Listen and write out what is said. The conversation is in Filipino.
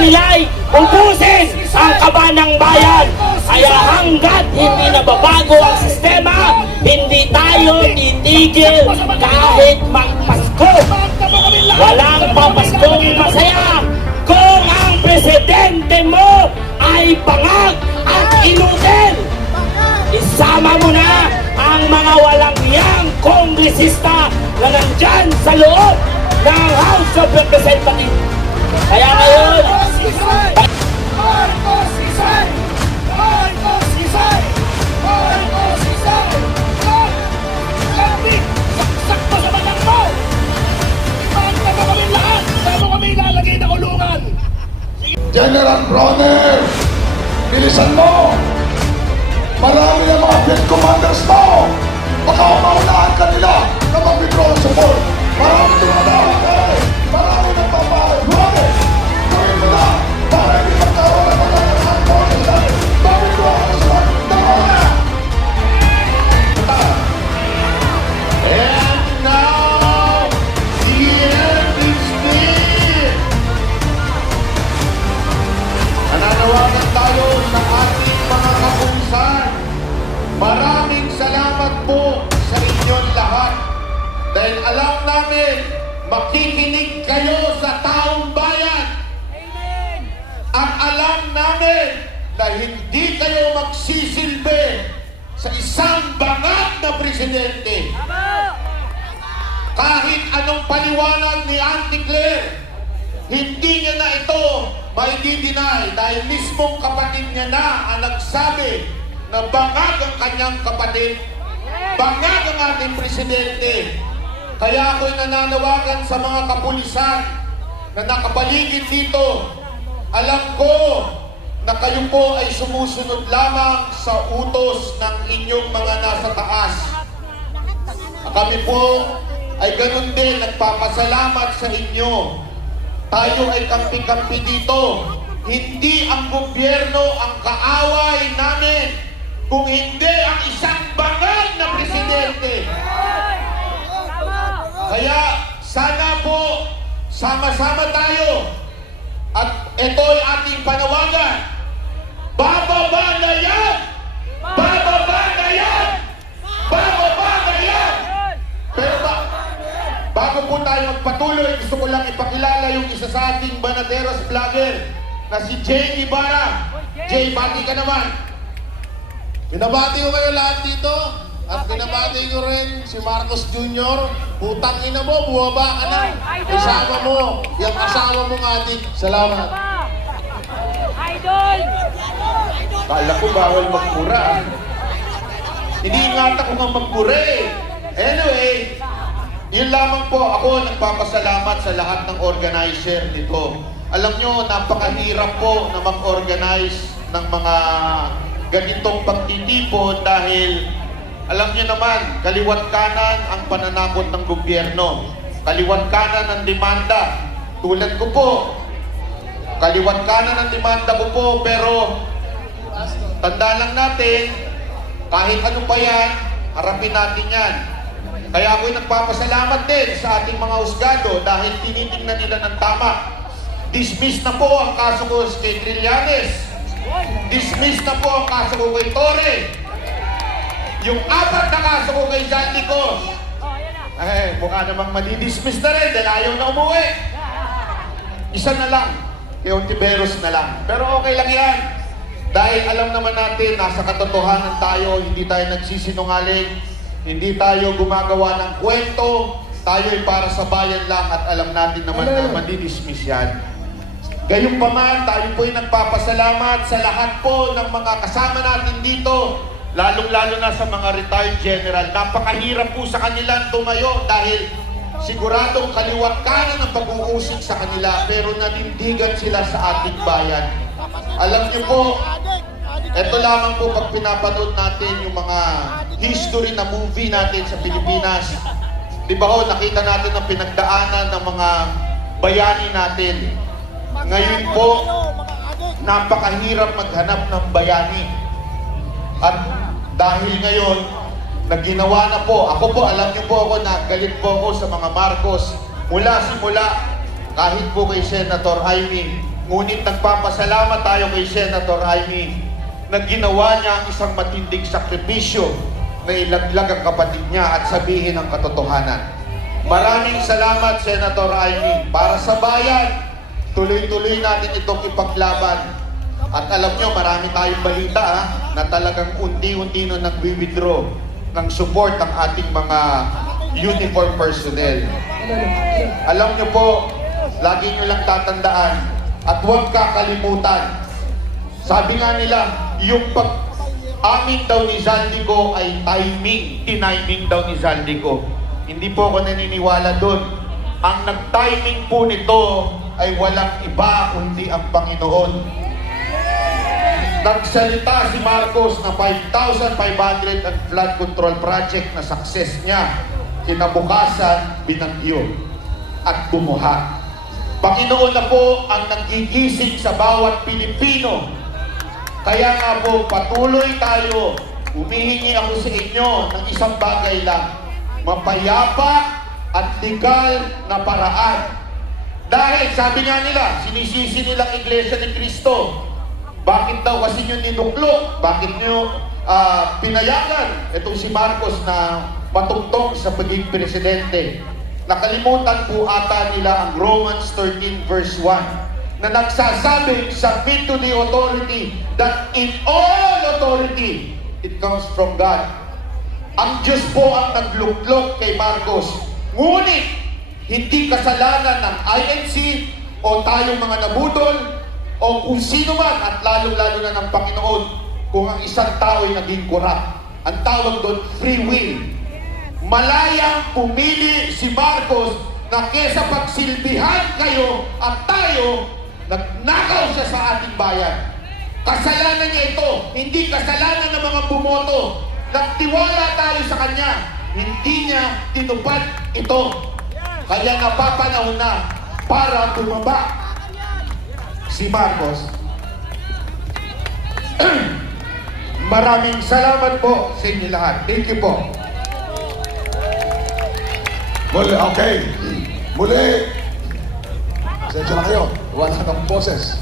nila'y ubusin ang kaban ng bayan. Kaya hanggat hindi nababago ang sistema, hindi tayo titigil kahit magpasko. Walang papaskong masaya kung ang presidente mo ay bangag at inutil. Isama mo na ang mga walang yang kongresista na nandyan sa loob ng House of Representatives. Kaya ngayon, General Bronner, bilisan mo! Marami ang mga field commanders mo! Baka maunahan ka nila na mag-withdraw ang support! Marami tumatawag tayo! Marami nagpapahay! Bakit? Gawin mo na! Para hindi magkaroon ng mga forces natin! Mag-withdraw ang support! Tama na! And now, the end is near! Nananawagan tayo ng ating mga kapulisan. Maraming salamat po sa inyong lahat. Dahil alam namin, makikinig kayo sa taong bayan. At alam namin na hindi kayo magsisilbi sa isang bangag na presidente. Kahit anong paliwanag ni Auntie Claire, hindi niya na ito mai-deny dahil mismong kapatid niya na ang nagsabi na bangag ang kanyang kapatid, bangag ang ating presidente. Kaya ako'y nananawagan sa mga kapulisan na nakapaligid dito. Alam ko na kayo po ay sumusunod lamang sa utos ng inyong mga nasa taas. Kami po ay ganun din nagpapasalamat sa inyo. Tayo ay kampi-kampi dito. Hindi ang gobyerno ang kaaway namin, kung hindi ang isang bangag na presidente. Kaya sana po sama-sama tayo. At ito ay ating panawagan. Bababa na yan! Bababa na yan! Bababa na yan! Pero bago po tayo magpatuloy, gusto ko lang ipakilala yung isa sa ating Banaderos vlogger na si Jay Ibarra. Jay, bati ka naman. Binabati ko kayo lahat dito at binabati ko rin si Marcos Jr. Putang ina mo, buwaba ka na. Kasama mo, yung kasama mong adik. Salamat. Idol! Kala ko bawal magpura. Hindi ingatan ko nga magpura eh. Anyway, yun lamang po. Ako nagpapasalamat sa lahat ng organizer nito. Alam nyo, napakahirap po na mag-organize ng mga ganitong pagtitipon dahil alam nyo naman, kaliwat kanan ang pananakot ng gobyerno. Kaliwat kanan ang demanda. Tulad ko po, kaliwat kanan ang demanda ko po, pero tanda lang natin, kahit ano pa yan, harapin natin yan. Kaya ako'y nagpapasalamat din sa ating mga husgado dahil tinitingnan nila ng tama. Dismiss na po ang kaso ko kay Trillanes. Dismiss na po ang kaso ko kay Torre. Yung 4 na kaso ko kay John Licos. Mukha namang madidismiss na rin dahil ayaw na umuwi. Isa na lang, kay Ontiveros na lang. Pero okay lang yan. Dahil alam naman natin, nasa katotohanan tayo, hindi tayo nagsisinungaling, hindi tayo gumagawa ng kwento, tayo ay para sa bayan lang at alam natin naman na madidismiss yan. Gayunpaman, tayo po ay nagpapasalamat sa lahat po ng mga kasama natin dito, lalong-lalo na sa mga retired general. Napakahirap po sa kanilang tumayo dahil siguradong kaliwat kanan ang pag-uusig sa kanila, pero nanindigan sila sa ating bayan. Alam niyo po, ito lamang po pag pinapanood natin yung mga history na movie natin sa Pilipinas. Di ba ho, nakita natin ang pinagdaanan ng mga bayani natin. Ngayon po, napakahirap maghanap ng bayani. At dahil ngayon, nagginawa na po, ako po, alam niyo po ako na galit po ako sa mga Marcos. Mula simula, kahit po kay Senator Jaime, Ngunit nagpapasalamat tayo kay Senator Amy na ginawa niya ang isang matinding sakripisyo na ilaglag ang kapatid niya at sabihin ang katotohanan. Maraming salamat, Senator Amy. Para sa bayan, tuloy-tuloy natin itong ipaglaban. At alam nyo, marami tayong balita na talagang unti-unti na nagwi-withdraw ng support ng ating mga uniform personnel. Alam nyo po, lagi nyo lang tatandaan at huwag kakalimutan. Sabi nga nila, yung pag-amin daw ni Zaldico ay timing. Tiniming daw ni Zaldico. Hindi po ako naniniwala doon. Ang nag-timing po nito ay walang iba kundi ang Panginoon. Nagsalita si Marcos na 5,500 ang flood control project na success niya. Kinabukasan, binagyo at bumuha. Panginoon na po ang nagigising sa bawat Pilipino. Kaya nga po, patuloy tayo. Humihingi ako sa inyo ng isang bagay lang. Mapayapa at legal na paraan. Dahil sabi nga nila, sinisisi nilang Iglesia ni Cristo. Bakit daw kasi nyo ninuklok? Bakit nyo pinayagan itong si Marcos na matungtong sa pagiging presidente? Nakalimutan po ata nila ang Romans 13 verse 1 na nagsasabi, submit to the authority that in all authority it comes from God. Ang Diyos po ang nagluklok kay Marcos. Ngunit, hindi kasalanan ng INC o tayong mga nabudol o kung sino man at lalong-lalo na ng Panginoon kung ang isang tao ay naging corrupt. Ang tawag doon, free will. Malayang pumili si Marcos na kesa pagsilbihan kayo at tayo, nagnakaw siya sa ating bayan. Kasalanan niya ito, hindi kasalanan ng mga bumoto. Nagtiwala tayo sa kanya, hindi niya tinupad ito. Kaya napapanahon na para bumaba si Marcos. Maraming salamat po sa inyo lahat. Thank you po. Muli, okay. Muli. Pasensya na kayo. Wala ng boses.